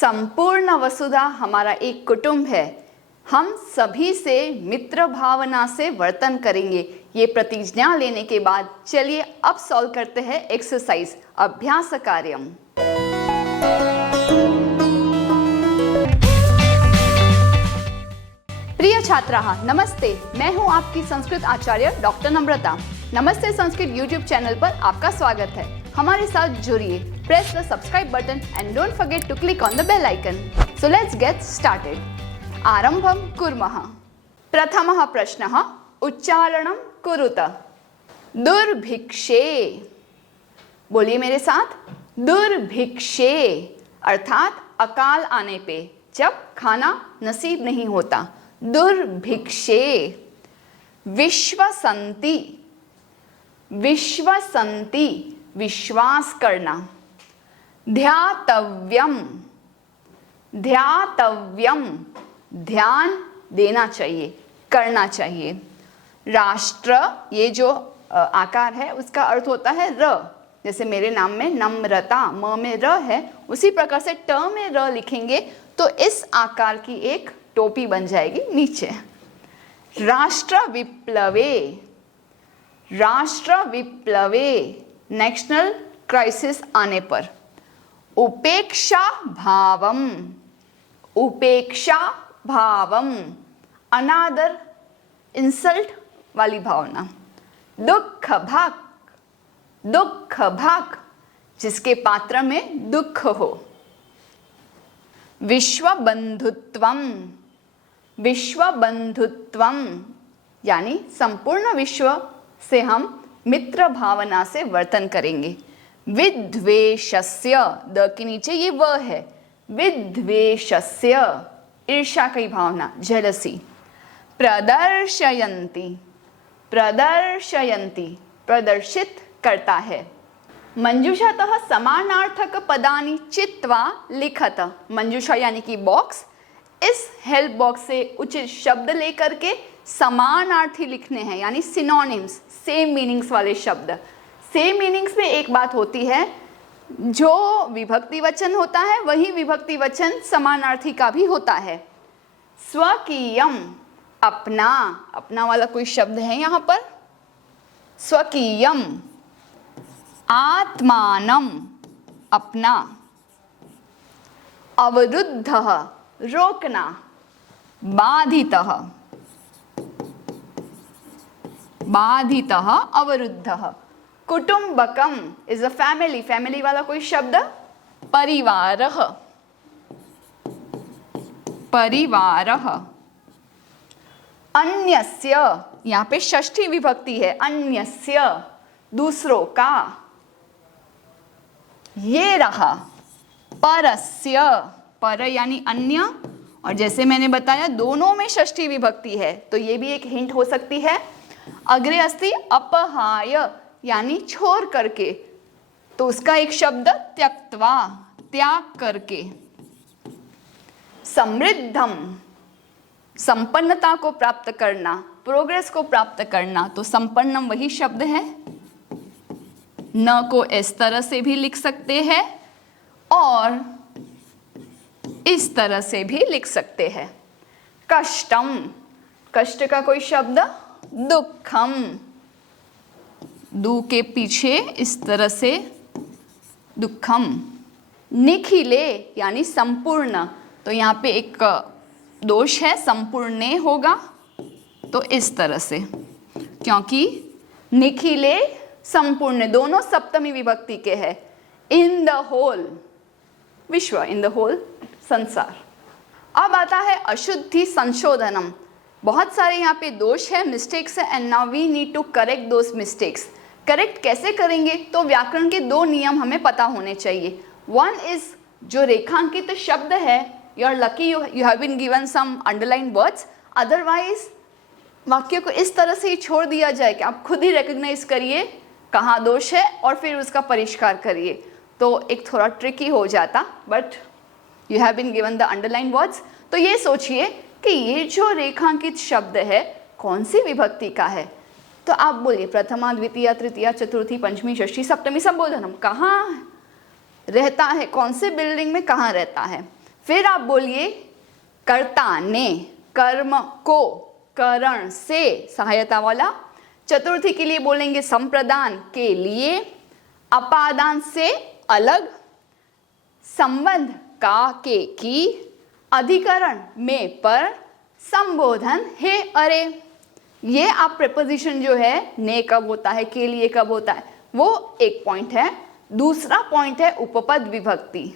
संपूर्ण वसुधा हमारा एक कुटुंब है। हम सभी से मित्र भावना से वर्तन करेंगे। ये प्रतिज्ञा लेने के बाद चलिए अब सॉल्व करते हैं एक्सरसाइज अभ्यास कार्यम। प्रिय छात्राः नमस्ते, मैं हूं आपकी संस्कृत आचार्य डॉक्टर नम्रता। नमस्ते संस्कृत यूट्यूब चैनल पर आपका स्वागत है। हमारे साथ जुड़िए, press the subscribe button and don't forget to click on the bell icon. So let's get started. आरंभं कुर्मः। प्रथमः प्रश्नः उच्चारणं कुरुत। दुर्भिक्षे, बोलिए मेरे साथ, दुर्भिक्षे अर्थात अकाल आने पे, जब खाना नसीब नहीं होता। दुर्भिक्षे। विश्वसन्ति, विश्वसन्ति विश्वास करना। ध्यातव्यम, ध्यातव्यम ध्यान देना चाहिए, करना चाहिए। राष्ट्र, ये जो आकार है उसका अर्थ होता है र, जैसे मेरे नाम में नम्रता म में र है, उसी प्रकार से ट में र लिखेंगे तो इस आकार की एक टोपी बन जाएगी नीचे। राष्ट्र विप्लवे, राष्ट्र विप्लवे नेशनल क्राइसिस आने पर। उपेक्षा भावम, उपेक्षा भावम अनादर, इंसल्ट वाली भावना। दुख भाग, दुख भाग जिसके पात्र में दुख हो। विश्व बंधुत्वम, विश्व बंधुत्वम यानी संपूर्ण विश्व से हम मित्र भावना से वर्तन करेंगे। विद्वेषस्य, द के नीचे ये व है। विद्वेषस्य ईर्ष्या की भावना, जेलसी। प्रदर्शयन्ति, प्रदर्शयन्ति प्रदर्शित करता है। मंजूषातः समानार्थक पदानि चित्वा लिखत। मंजूषा यानी कि बॉक्स, इस हेल्प बॉक्स से उचित शब्द लेकर के समानार्थी लिखने हैं, यानी सिनोनिम्स, सेम मीनिंग्स वाले शब्द। सेम मीनिंग्स में एक बात होती है, जो विभक्ति वचन होता है वही विभक्ति वचन समानार्थी का भी होता है। स्वकीयम अपना, अपना वाला कोई शब्द है यहाँ पर। स्वकीयम। आत्मानम अपना। अवरुद्धः रोकना। बाधितः, बाधितः अवरुद्धः। कुटुंबकम इज अ फैमिली, फैमिली वाला कोई शब्द। परिवारः, परिवारः। अन्यस्य, यहाँ पे षष्ठी विभक्ति है। अन्यस्य दूसरों का। ये रहा। परस्य, पर यानी अन्य, और जैसे मैंने बताया दोनों में षष्ठी विभक्ति है तो ये भी एक हिंट हो सकती है। अग्रे अस्ति अपहाय यानी छोड़ करके, तो उसका एक शब्द त्यक्त्वा, त्याग करके। समृद्धम संपन्नता को प्राप्त करना, प्रोग्रेस को प्राप्त करना, तो संपन्नम वही शब्द है। न को इस तरह से भी लिख सकते हैं और इस तरह से भी लिख सकते हैं। कष्टम, कष्ट का कोई शब्द। दुखम, दु के पीछे इस तरह से दुखम। निखिले यानी संपूर्ण, तो यहाँ पे एक दोष है, संपूर्ण होगा तो इस तरह से, क्योंकि निखिले संपूर्ण दोनों सप्तमी विभक्ति के हैं। इन द होल विश्व, इन द होल संसार। अब आता है अशुद्धि संशोधनम। बहुत सारे यहाँ पे दोष है, मिस्टेक्स है, and now we need to correct those mistakes. Correct कैसे करेंगे, तो व्याकरण के दो नियम हमें पता होने चाहिए। वन इज जो रेखांकित शब्द है, you are lucky you have been given some underline words, otherwise वाक्य को इस तरह से ही छोड़ दिया जाए कि आप खुद ही रिकग्नाइज करिए कहाँ दोष है और फिर उसका परिष्कार करिए, तो एक थोड़ा ट्रिकी हो जाता। But you have been given the underline words, तो ये सोचिए कि ये जो रेखांकित शब्द है कौन सी विभक्ति का है। तो आप बोलिए प्रथमा, द्वितीय, तृतीया, चतुर्थी, पंचमी, षष्ठी, सप्तमी संबोधनम कहाँ रहता है, कौन से बिल्डिंग में कहाँ रहता है। फिर आप बोलिए कर्ता ने, कर्म को करण से सहायता वाला। चतुर्थी के लिए बोलेंगे संप्रदान के लिए, अपादान से अलग, संबंध का के की, अधिकरण में पर, संबोधन हे अरे। ये आप प्रेपोजिशन जो है ने कब होता है, के लिए कब होता है, वो एक पॉइंट है। दूसरा पॉइंट है उपपद विभक्ति।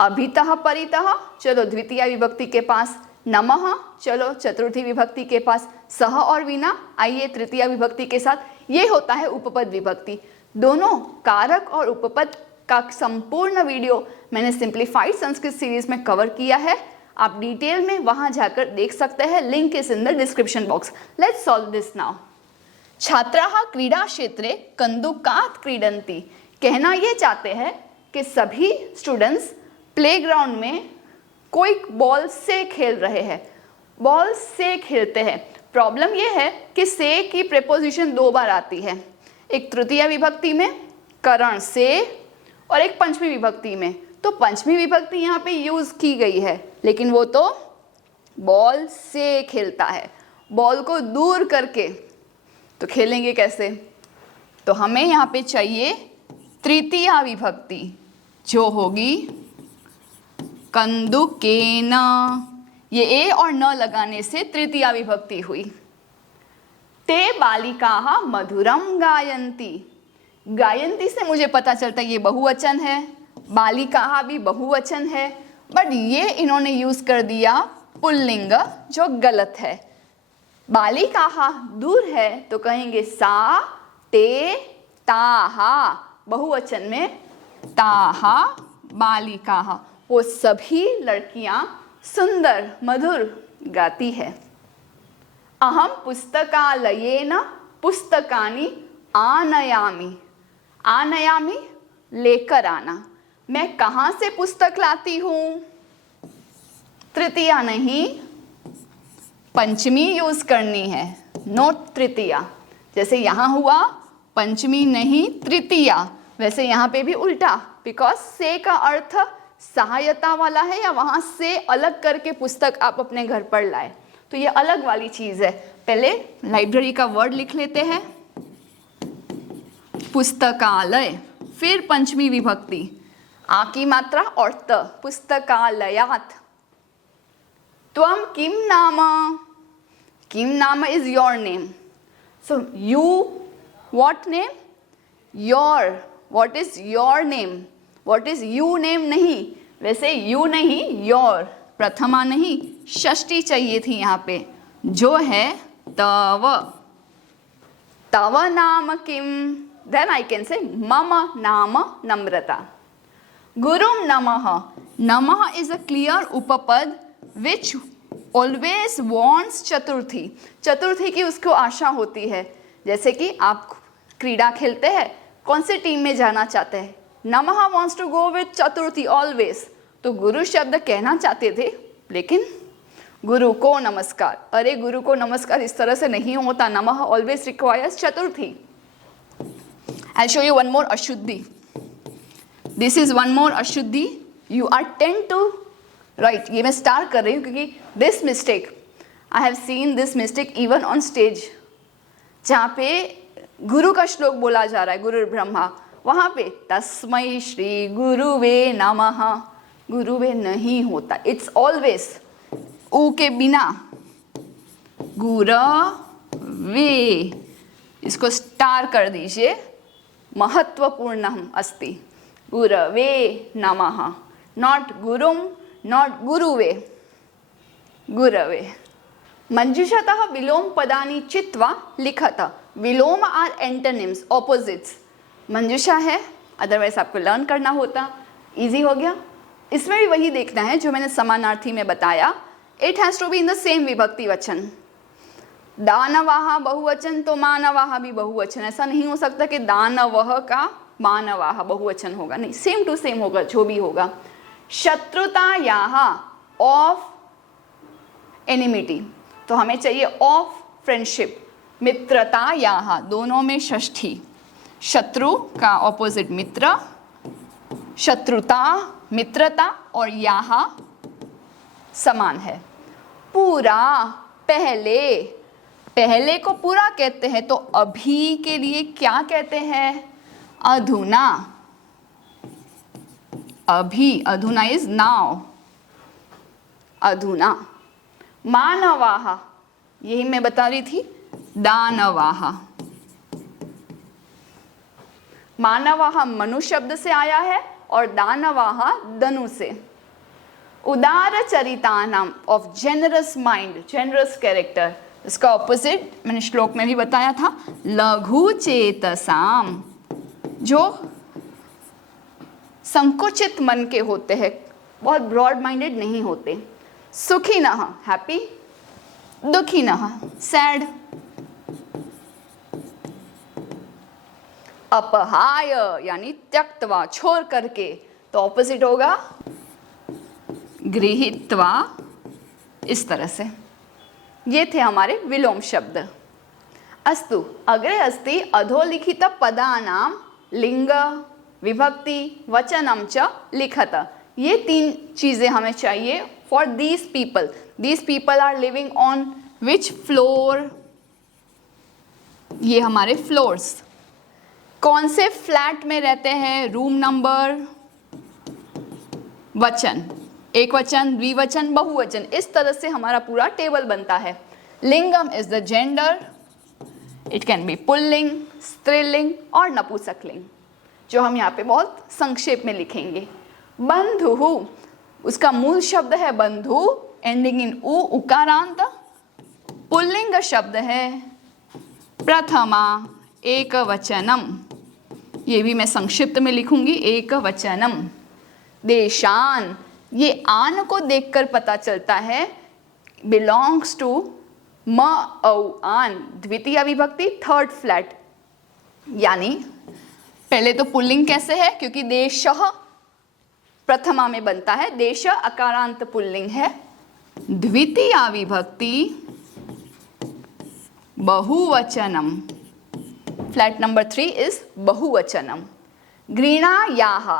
अभितः परितः, चलो द्वितीय विभक्ति के पास। नमः, चलो चतुर्थी विभक्ति के पास। सह और विना, आइए तृतीय विभक्ति के साथ। ये होता है उपपद विभक्ति। दोनों कारक और उपपद का संपूर्ण वीडियो मैंने सिंप्लीफाइड संस्कृत सीरीज में कवर किया है। आप डिटेल में वहां जाकर देख सकते हैं, link is in the description box. Let's solve this now. छात्राः क्रीडा क्षेत्रे कन्दुकात् क्रीडन्ति। कहना ये चाहते हैं कि सभी स्टूडेंट्स प्लेग्राउंड में कोई बॉल से खेल रहे हैं, बॉल से खेलते हैं। प्रॉब्लम ये है कि से की प्रेपोजिशन 2 बार आती है, एक तृतीय विभक्ति में करण से और एक पंचमी विभक्ति में। तो पंचमी विभक्ति यहाँ पे यूज की गई है, लेकिन वो तो बॉल से खेलता है, बॉल को दूर करके। तो खेलेंगे कैसे? तो हमें यहाँ पे चाहिए तृतीय विभक्ति, जो होगी कंदुकेन। ये ए और न लगाने से तृतीय विभक्ति हुई। ते बालिकाः मधुरम गायन्ति। गायन्ति से मुझे पता चलता है ये बहुवचन है, बालिकाः भी बहुवचन है, बट ये इन्होंने यूज कर दिया पुल्लिंग, जो गलत है। बालिकाः दूर है तो कहेंगे सा ते ताहा, बहुवचन में ताहा बालिकाः। वो सभी लड़कियां सुंदर मधुर गाती है। अहम पुस्तकालयेन पुस्तकानि आनयामि। आनयामि लेकर आना। मैं कहाँ से पुस्तक लाती हूँ? तृतीया नहीं, पंचमी यूज करनी है, नोट तृतीया। जैसे यहाँ हुआ पंचमी नहीं तृतीया, वैसे यहाँ पे भी उल्टा, बिकॉज से का अर्थ सहायता वाला है, या वहाँ से अलग करके पुस्तक आप अपने घर पर लाए, तो ये अलग वाली चीज़ है। पहले लाइब्रेरी का वर्ड लिख लेते हैं, पुस्तकालय, फिर पंचमी विभक्ति, आ की मात्रा और त, पुस्तकालयात्। त्वं किं नाम? किं नाम is your name. So you, what name? Your. What is your name? What is you name नहीं, वैसे यू नहीं योर, प्रथमा नहीं षष्ठी चाहिए थी यहाँ पे, जो है तव। तव नाम किम? देन आई कैन से मम नाम नम्रता। गुरुम नमः। नमः इज अ क्लियर उपपद विच ऑलवेज वॉन्ट्स चतुर्थी। चतुर्थी की उसको आशा होती है। जैसे कि आप क्रीड़ा खेलते हैं, कौन सी टीम में जाना चाहते हैं? नमः वॉन्ट्स टू गो विथ चतुर्थी ऑलवेज। तो गुरु शब्द कहना चाहते थे, लेकिन गुरु को नमस्कार, अरे गुरु को नमस्कार इस तरह से नहीं होता। नमः always requires Chaturthi. I'll show you one more अशुद्धि. This is one more अशुद्धि. You are tend to right. ये मैं स्टार्ट कर रही हूँ क्योंकि this mistake, I have seen this mistake even on stage. जहाँ पे गुरु का श्लोक बोला जा रहा है, गुरु ब्रह्मा, वहाँ पे तस्मै श्री गुरुवे नमः, गुरुवे नहीं होता, इट्स ऑलवेज ऊ के बिना गुरवे। इसको स्टार कर दीजिए, महत्वपूर्णम अस्ति। गुरवे नमः, नॉट गुरुम, नॉट गुरुवे, गुरवे। मंजूषतः विलोम पदानि चित्वा लिखत। विलोम आर एंटोनिम्स, ऑपोजिट्स। मंजूषा है, अदरवाइज आपको लर्न करना होता, इजी हो गया। इसमें भी वही देखना है जो मैंने समानार्थी में बताया, it has to be in the same विभक्ति वचन। दानवाहा बहुवचन तो मानवाहा भी बहुवचन, ऐसा नहीं हो सकता कि दानवह का मानवाहा बहुवचन होगा, नहीं, सेम टू सेम होगा जो भी होगा। शत्रुतायाः, ऑफ एनिमिटी, तो हमें चाहिए ऑफ फ्रेंडशिप। मित्रतायाः, दोनों में षष्ठी, शत्रु का ऑपोजिट मित्र, शत्रुता मित्रता, और यहाँ समान है। पूरा, पहले, पहले को पूरा कहते हैं, तो अभी के लिए क्या कहते हैं? अधुना। अभी, अधुना इज नाउ, अधुना। मानवाः, यही मैं बता रही थी, दानवाः। मानवाः मनु शब्द से आया है और दानवाः धनु से। उदार चरितानाम, of generous mind, generous character. इसका ऑपोजिट मैंने श्लोक में भी बताया था, लघु चेतसाम, जो संकुचित मन के होते हैं, बहुत ब्रॉड माइंडेड नहीं होते। सुखिनः, हैप्पी, दुखिनः, सैड। अपहाय यानी त्यक्तवा, छोड़ करके, तो ऑपोजिट होगा गृहीत्वा, इस तरह से। ये थे हमारे विलोम शब्द। अस्तु, अग्रे अस्ति अधोलिखित पदानां लिंग, विभक्ति, वचनम च लिखत। ये 3 चीजें हमें चाहिए for these people. These people are living on which floor? ये हमारे फ्लोर्स। कौन से फ्लैट में रहते हैं? रूम नंबर, वचन, एक वचन, द्विवचन, बहुवचन, इस तरह से हमारा पूरा टेबल बनता है। लिंगम is the gender, it can be पुल्लिंग, स्त्रीलिंग और नपुंसकलिंग, जो हम यहाँ पे बहुत संक्षेप में लिखेंगे। बंधु, उसका मूल शब्द है बंधु, एंडिंग इन उ, उकारांत। पुल्लिंग शब्द है प्रथमा, एक वचनम, ये भी मैं संक्षिप्त में लिखूंगी, एक वचनम। देशान, ये आन को देखकर पता चलता है, बिलोंग्स टू म औ आन, द्वितीय विभक्ति, थर्ड फ्लैट। यानी पहले तो पुल्लिंग कैसे है? क्योंकि देशः प्रथमा में बनता है, देश अकारांत पुल्लिंग है। द्वितीय विभक्ति बहुवचनम, फ्लैट नंबर 3 इज बहुवचनम। गृणायाः,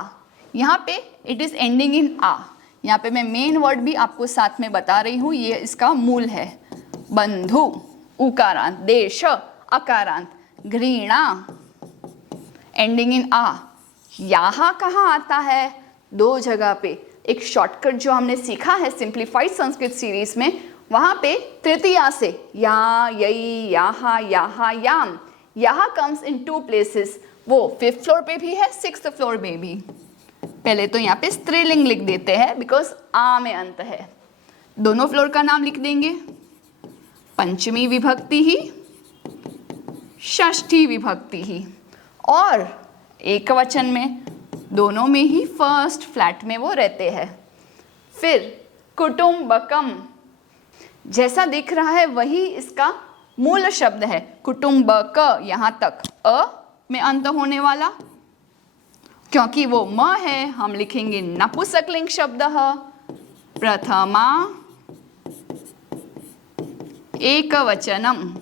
यहाँ पे इट इज एंडिंग इन आ, यहाँ पे मैं मेन वर्ड भी आपको साथ में बता रही हूँ, ये इसका मूल है। बंधु उकारांत, देश अकारांत, घृणा एंडिंग इन आ। यहाँ कहाँ आता है? 2 जगह पे। एक शॉर्टकट जो हमने सीखा है सिंप्लीफाइड संस्कृत सीरीज में, वहाँ पे तृतीया से या, यई, याहा, याहा, याम, यहाँ कम्स इन 2 प्लेसेस। वो 5th फ्लोर पे भी है, 6th फ्लोर में भी। पहले तो यहाँ पे स्त्रीलिंग लिख देते हैं बिकॉज आ में अंत है। दोनों फ्लोर का नाम लिख देंगे। पंचमी विभक्ति ही, षष्ठी विभक्ति ही, और एक वचन में, दोनों में ही फर्स्ट फ्लैट में वो रहते हैं। फिर कुटुंबकम, जैसा दिख रहा है वही इसका मूल शब्द है। कुटुंबक, यहाँ तक अ में अंत होने वाला, क्योंकि वो म है, हम लिखेंगे नपुंसकलिंग शब्द प्रथमा एकवचनम।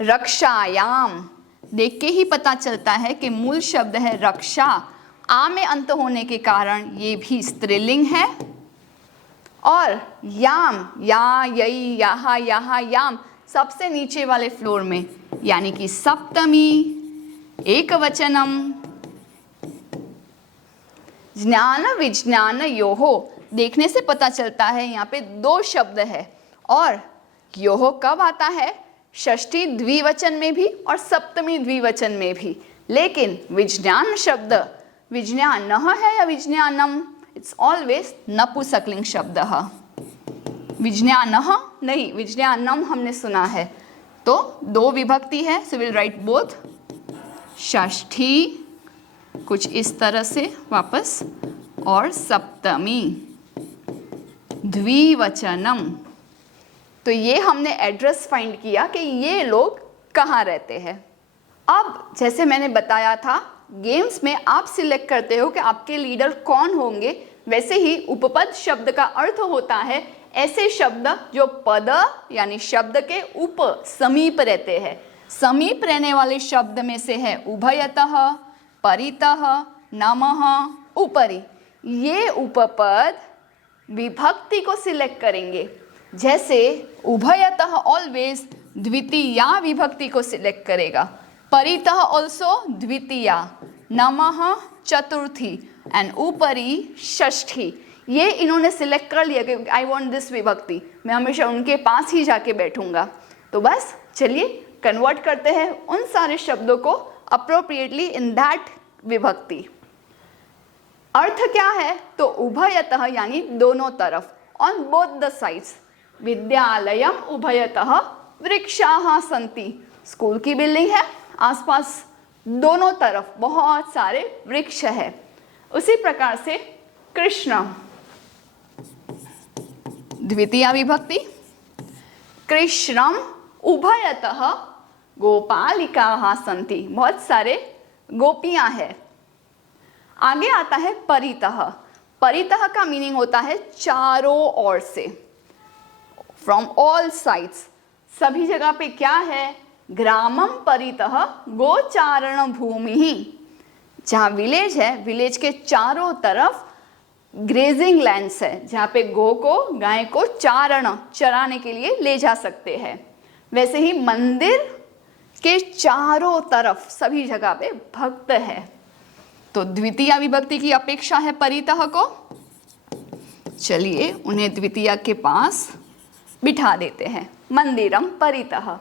रक्षायाम, देख के ही पता चलता है कि मूल शब्द है रक्षा, आ में अंत होने के कारण ये भी स्त्रीलिंग है। और याम, या, यई, याहा, याहा, याम, सबसे नीचे वाले फ्लोर में, यानी कि सप्तमी एकवचनम। ज्ञान विज्ञान योहो, देखने से पता चलता है यहाँ पे 2 शब्द है, और योहो कब आता है? षष्ठी द्विवचन में भी और सप्तमी द्विवचन में भी। लेकिन विज्ञान शब्द विज्ञानः है या विज्ञानम, इट्स ऑलवेज नपुंसकलिंग शब्द। विज्ञानः नहीं, विज्ञानम हमने सुना है, तो 2 विभक्ति है, सो विल राइट बोथ। षष्ठी कुछ इस तरह से वापस, और सप्तमी द्विवचनम। तो ये हमने एड्रेस फाइंड किया कि ये लोग कहाँ रहते हैं। अब जैसे मैंने बताया था, गेम्स में आप सिलेक्ट करते हो कि आपके लीडर कौन होंगे, वैसे ही उपपद शब्द का अर्थ होता है ऐसे शब्द जो पद यानी शब्द के उप समीप रहते हैं। समीप रहने वाले शब्द में से है उभयतः, परितः, नमः, उपरि। ये उपपद विभक्ति को सिलेक्ट करेंगे। जैसे उभयतः ऑलवेज द्वितीया विभक्ति को सिलेक्ट करेगा, परितः ऑल्सो द्वितीया, नमः चतुर्थी एंड ऊपरी षष्ठी। ये इन्होंने सिलेक्ट कर लिया कि आई वॉन्ट दिस विभक्ति, मैं हमेशा उनके पास ही जाके बैठूंगा। तो बस चलिए कन्वर्ट करते हैं उन सारे शब्दों को अप्रोप्रिएटली इन दैट विभक्ति। अर्थ क्या है? तो उभयतः यानी दोनों तरफ, on both the sides. Vidyalayam उभयतः वृक्षाः सन्ति, स्कूल की बिल्डिंग है, आसपास दोनों तरफ बहुत सारे वृक्ष है। उसी प्रकार से कृष्ण द्वितीया विभक्ति, कृष्णम उभयतः गोपालिकाः सन्ति, बहुत सारे गोपियां हैं। आगे आता है परितः। परितः का मीनिंग होता है चारों ओर से, फ्रॉम ऑल साइड्स, सभी जगह पे क्या है? ग्रामम परितः गोचारण भूमि, जहाँ विलेज है, विलेज के चारों तरफ ग्रेजिंग लैंड्स है, जहाँ पे गो को, गाय को चराने के लिए ले जा सकते हैं। वैसे ही मंदिर के चारों तरफ सभी जगह पे भक्त है। तो द्वितीया विभक्ति की अपेक्षा है परितः को। चलिए उन्हें द्वितीया के पास बिठा देते हैं। मंदिरम परितः।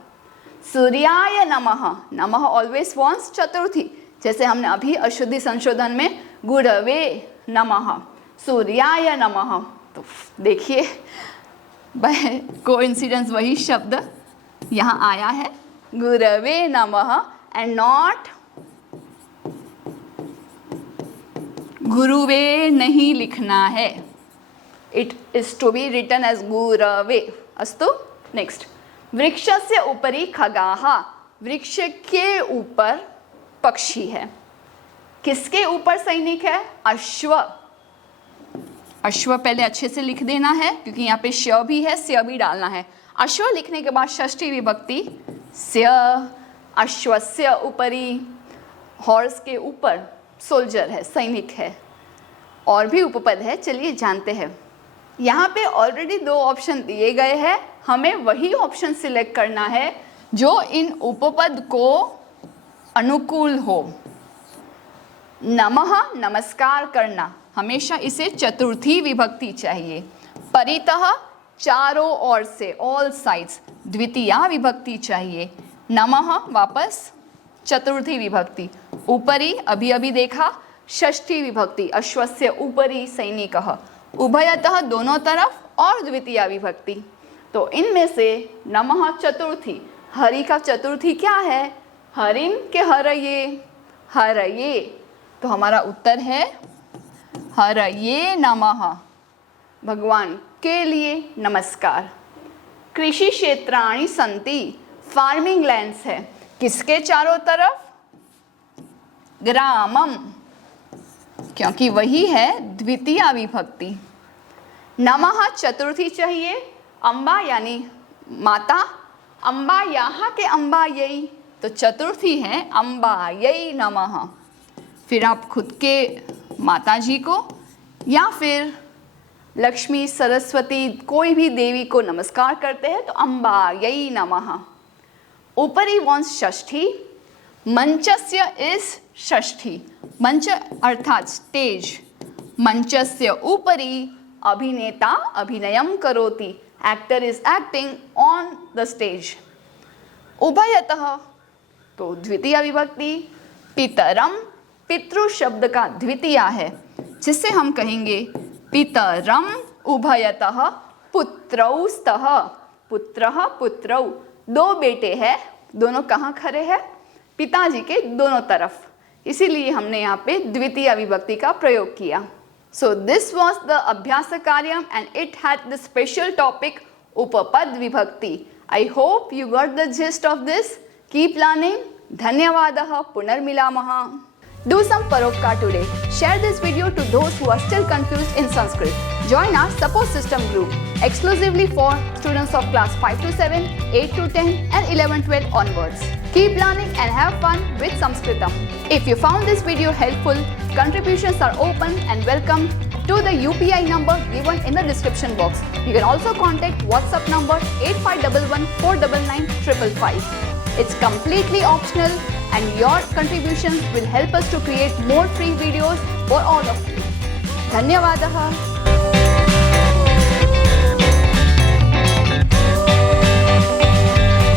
सूर्याय नमः, नमः ऑलवेज वॉन्ट्स चतुर्थी, जैसे हमने अभी अशुद्धि संशोधन में गुरवे नमः, सूर्याय नमः। तो देखिए कोइंसिडेंस, वही शब्द यहाँ आया है, गुरवे नमः एंड नॉट गुरुवे नहीं लिखना है, it is to be written as गुरवे। अस्तु, नेक्स्ट। वृक्षस्य उपरि खगाः, वृक्ष के ऊपर पक्षी है। किसके ऊपर सैनिक है? अश्व। अश्व पहले अच्छे से लिख देना है क्योंकि यहाँ पे श भी है, स्य भी डालना है। अश्व लिखने के बाद षष्ठी विभक्ति स्य, अश्वस्य उपरि, हॉर्स के ऊपर सोल्जर है, सैनिक है। और भी उपपद है, चलिए जानते हैं। यहाँ पे ऑलरेडी दो ऑप्शन दिए गए हैं, हमें वही ऑप्शन सिलेक्ट करना है जो इन उपपद को अनुकूल हो। नमः नमस्कार करना, हमेशा इसे चतुर्थी विभक्ति चाहिए। परितः चारों ओर से, ऑल साइड्स, द्वितीया विभक्ति चाहिए। नमः वापस चतुर्थी विभक्ति। ऊपरी अभी अभी देखा, षष्ठी विभक्ति, अश्वस्य ऊपरी सैनिकः। उभयतः दोनों तरफ, और द्वितीया विभक्ति। तो इनमें से नमः चतुर्थी, हरि का चतुर्थी क्या है? हरिम के हरये, हरये। तो हमारा उत्तर है हरये नमः, भगवान के लिए नमस्कार। कृषि क्षेत्राणि सन्ति, फार्मिंग लैंड्स है, किसके चारों तरफ? ग्रामम, क्योंकि वही है द्वितीया विभक्ति। नमः चतुर्थी चाहिए, अम्बा यानी माता, अम्बा यहाँ के अम्बा यही, तो चतुर्थी है अम्बा यही नमः। फिर आप खुद के माता जी को या फिर लक्ष्मी, सरस्वती, कोई भी देवी को नमस्कार करते हैं तो अम्बा यही नमः। ऊपरी वंश षष्ठी, मंचस्य इज षष्ठी, मंच अर्थात स्टेज। मंचस्य ऊपरी अभिनेता अभिनयम करोति, actor is acting on the stage. उभयतः तो द्वितीय विभक्ति। पितरम, पितृ शब्द का द्वितीया है, जिससे हम कहेंगे पितरम उभयतः पुत्रौ स्तः। पुत्रः पुत्रौ, दो बेटे हैं, दोनों कहाँ खड़े हैं? पिताजी के दोनों तरफ, इसीलिए हमने यहाँ पे द्वितीय विभक्ति का प्रयोग किया। सो दिस वॉज द अभ्यास कार्यम and it had the special topic उपपद विभक्ति। I hope you got the gist of this. Keep learning. धन्यवादः। पुनर्मिलामः। Do some Paropkar today. Share this video to those who are still confused in Sanskrit. Join our support system group exclusively for students of class 5 to 7, 8 to 10 and 11-12 onwards. Keep learning and have fun with Sanskritam. If you found this video helpful, contributions are open and welcome to the UPI number given in the description box. You can also contact WhatsApp number 8511 499 555. It's completely optional and your contributions will help us to create more free videos for all of you. धन्यवादः.